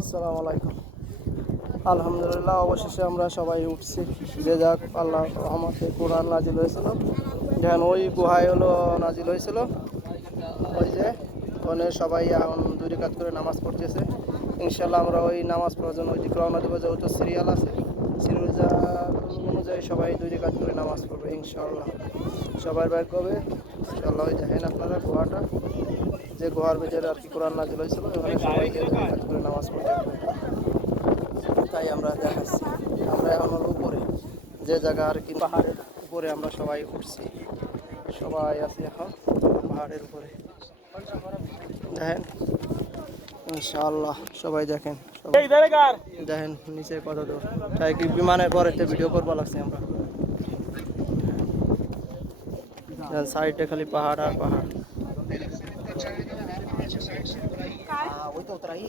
আসসালামু আলাইকুম। আলহামদুলিল্লাহ, অবশেষে আমরা সবাই উঠছি। যে যাক আল্লাহ রহমতে কোরআন নাজিল হয়েছিল, যেন ওই গুহায় হলো নাজিল হয়েছিল। ওই যে ওখানে সবাই এখন দুই রাকাত করে নামাজ পড়তেছে। ইনশাল্লাহ আমরা ওই নামাজ পড়ার জন্য ওই দিকে রওনা দেবো, যেহেতু সিরিয়াল আছে, সিরিয়াল অনুযায়ী সবাই দুই রাকাত করে নামাজ পড়বে ইনশাল্লাহ। সবার ভাগ্য হবে ইনশাল্লাহ। ওই দেখেন আপনারা গুহাটা, যে গুহার ভিতরে আর কি কোরআন নাজিল হয়েছিল, ওখানে সবাইকে দুই রাকাত করে নামাজ পড়তে হবে। তাই আমরা দেখাচ্ছি। আমরা এখন হলো উপরে, যে জায়গা আর কি পাহাড়ের উপরে আমরা সবাই উঠছি। সবাই আছি এখন পাহাড়ের উপরে, দেখেন ইনশাআল্লাহ। সবাই দেখেন, দেখেন নিচে কত দূর। তাই কি বিমানের পরেতে ভিডিও করবো লাগছে আমরা। সাইডে খালি পাহাড় আর পাহাড়।